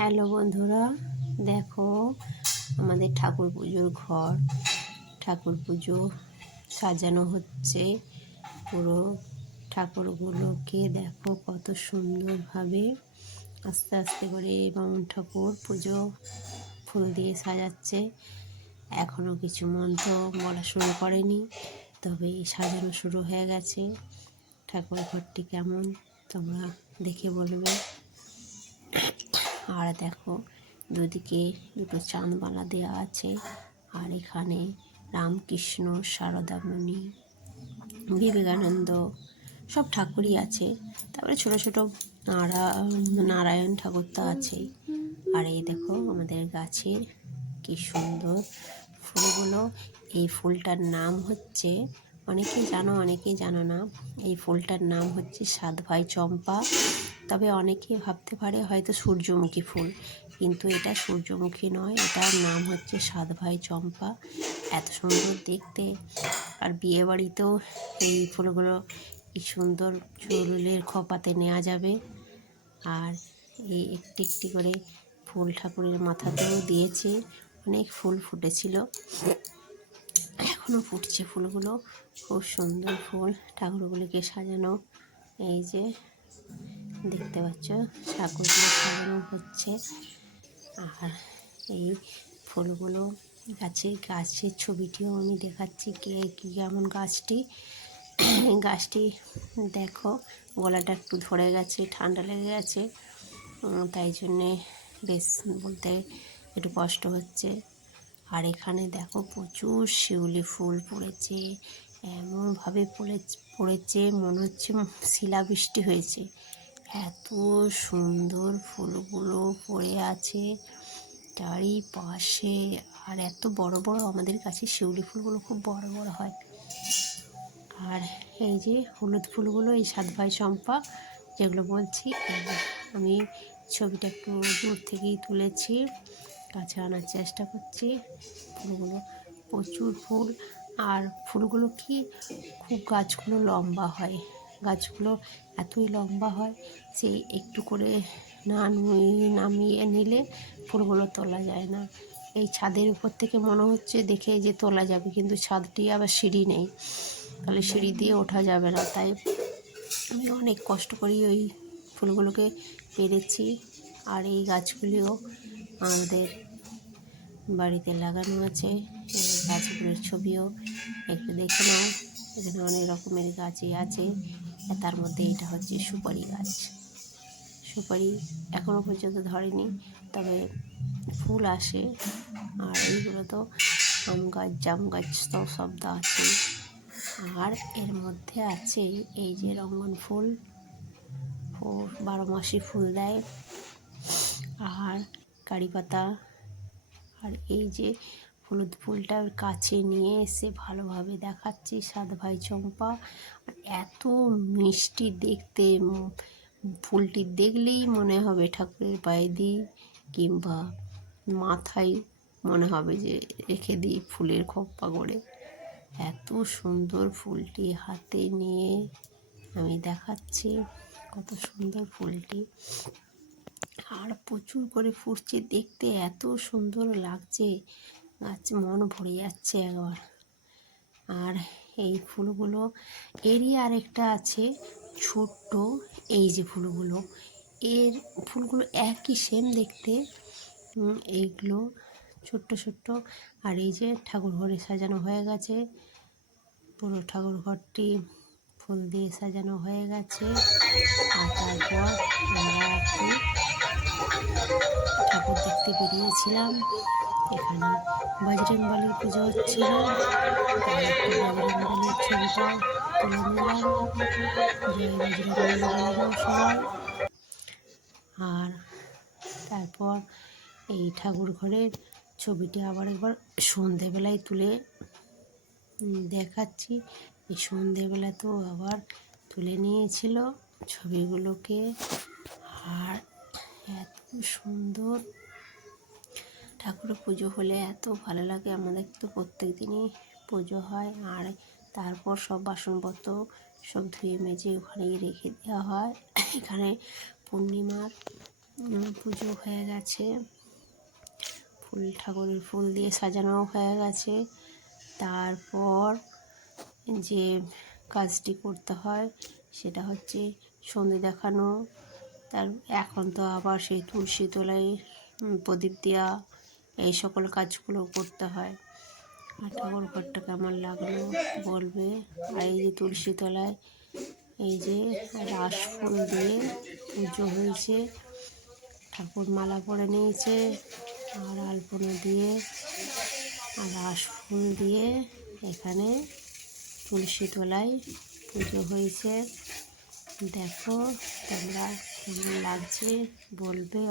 Hello বন্ধুরা, দেখো আমাদের ঠাকুর পুজোর ঘর। ঠাকুর পুজো সাজানো হচ্ছে পুরো। ঠাকুরগুলোকে দেখো কত সুন্দরভাবে আস্তে আস্তে করে এবং ঠাকুর পুজো ফুল দিয়ে সাজাচ্ছে। এখনও কিছু মন্ত্র বলা শুরু করেনি, তবে সাজানো শুরু হয়ে গেছে। ঠাকুর ঘরটি কেমন তোমরা দেখে বলবে। আর দেখো দুদিকে দুটো চাঁদমালা দেওয়া আছে। আর এখানে রামকৃষ্ণ, সারদামণি, বিবেকানন্দ সব ঠাকুরই আছে। তারপরে ছোট ছোট নারায়ণ ঠাকুর তো আছেই। আর এই দেখো আমাদের গাছের কি সুন্দর ফুলগুলো। এই ফুলটার নাম হচ্ছে, অনেকেই জানো অনেকেই জানো না, এই ফুলটার নাম হচ্ছে সাত ভাই চম্পা। তবে অনেকে ভাবতে পারে হয়তো সূর্যমুখী ফুল, কিন্তু এটা সূর্যমুখী নয়, এটার নাম হচ্ছে সাত ভাই চম্পা। এত সুন্দর দেখতে। আর বিয়ে বাড়িতেও এই ফুলগুলো কি সুন্দর চুলের খোপাতে নেওয়া যাবে। আর এই একটি একটি করে ফুল ঠাকুরের মাথাতেও দিয়েছে। অনেক ফুল ফুটেছিল, এখনও ফুটছে ফুলগুলো। খুব সুন্দর ফুল ঠাকুরগুলিকে সাজানো। এই যে দেখতে পাচ্ছ ঠাকুরগুলো সাজানো হচ্ছে। আর এই ফুলগুলো গাছের ছবিটিও আমি দেখাচ্ছি কেমন গাছটি। গাছটি দেখো গলাটা একটু ধরে গেছে, ঠান্ডা লেগে গেছে, তাই জন্যে বেশ বলতে একটু কষ্ট হচ্ছে। আর এখানে দেখো প্রচুর শিউলি ফুল পড়েছে, এমনভাবে পড়েছে মনে হচ্ছে শিলাবৃষ্টি হয়েছে। এত সুন্দর ফুলগুলো পড়ে আছে চারিপাশে। আর এত বড় বড়, আমাদের কাছে শিউলি ফুলগুলো খুব বড় বড় হয়। আর এই যে হলুদ ফুলগুলো, এই সাত ভাই চম্পা যেগুলো বলছি, আমি ছবিটা একটু দূর থেকেই তুলেছি, কাছে আনার চেষ্টা করছি। ফুলগুলো প্রচুর ফুল। আর ফুলগুলো কি খুব গাছগুলো লম্বা হয়, গাছগুলো এতই লম্বা হয় যে একটু করে নামিয়ে নিলে ফুলগুলো তোলা যায় না। এই ছাদের উপর থেকে মনে হচ্ছে দেখে যে তোলা যাবে, কিন্তু ছাদটি আবার সিঁড়ি নেই, তাহলে সিঁড়ি দিয়ে ওঠা যাবে না। তাই আমি অনেক কষ্ট করি ওই ফুলগুলোকে পেরেছি। আর এই গাছগুলিও আমাদের বাড়িতে লাগানো আছে। এই গাছগুলোর ছবিও একটু দেখে নাও। এখানে অনেক রকমের গাছই আছে, তার মধ্যে এটা হচ্ছে সুপারি গাছ। সুপারি এখনও পর্যন্ত ধরেনি, তবে ফুল আসে। আর এইগুলো তো আম গাছ, জাম গাছ তো সব আছে। আর এর মধ্যে আছে এই যে রঙ্গন ফুল, 12 মাসই ফুল দেয়। আর কারি পাতা। আর এই যে হলুদ ফুলটার কাছে নিয়ে এসে ভালোভাবে দেখাচ্ছি সাত ভাই চম্পা। আর এত মিষ্টি দেখতে, ফুলটি দেখলেই মনে হবে ঠাকুরের পায়ে দিই, কিংবা মাথায় মনে হবে যে রেখে দিই ফুলের খোপ্পা করে। এত সুন্দর ফুলটি হাতে নিয়ে আমি দেখাচ্ছি, কত সুন্দর ফুলটি। আর প্রচুর করে ফুটছে, দেখতে এত সুন্দর লাগছে, গাছ মন ভরে যাচ্ছে একবার। আর এই ফুলগুলো এরই আরেকটা আছে ছোট্ট, এই যে ফুলগুলো, এর ফুলগুলো একই সেম দেখতে, এইগুলো ছোট্ট ছোট্ট। আর এই যে ঠাকুর ঘরে সাজানো হয়ে গেছে, পুরো ঠাকুর ঘরটি ফুল দিয়ে সাজানো হয়ে গেছে। আর তারপর আমরা একটু ঠাকুর দেখতে বেরিয়েছিলাম। এখানে বজরংবলীর পুজো হচ্ছিল, তাই একটু বজরংবলীর ছবিটাও তুলে নিলাম। জয় বজরংবলী বলে দাও সবাই। আর তারপর এই ঠাকুর ঘরের ছবিটি আবার একবার সন্ধেবেলায় তুলে দেখাচ্ছি। এই সন্ধেবেলা তো আবার তুলে নিয়েছিল ছবিগুলোকে। আর এত সুন্দর ঠাকুরের পুজো হলে এত ভালো লাগে। আমাদের তো প্রত্যেক দিনই পুজো হয়। আর তারপর সব বাসনপত্র সব ধুয়ে মেজে ওখানেই রেখে দেওয়া হয়। এখানে পূর্ণিমার পুজো হয়ে গেছে, ঠাকুরের ফুল দিয়ে সাজানো হয়ে গেছে। তারপর যে কাজটি করতে হয় সেটা হচ্ছে সন্ধে দেখানো। এখন তো আবার সেই তুলসী তলায় প্রদীপ দেওয়া, এই সকল কাজগুলো করতে হয়। আর ঠাকুর ঘরটা কেমন লাগলো বলবে। আর এই যে তুলসী তলায় এই যে রাস ফুল দিয়ে পুজো হয়েছে, ঠাকুর মালা পরে নিয়েছে আর আলপনা দিয়ে আর রাস ফুল দিয়ে এখানে তুলসী তলায় পুজো হয়েছে। দেখো তোমরা কেমন লাগছে বলবে।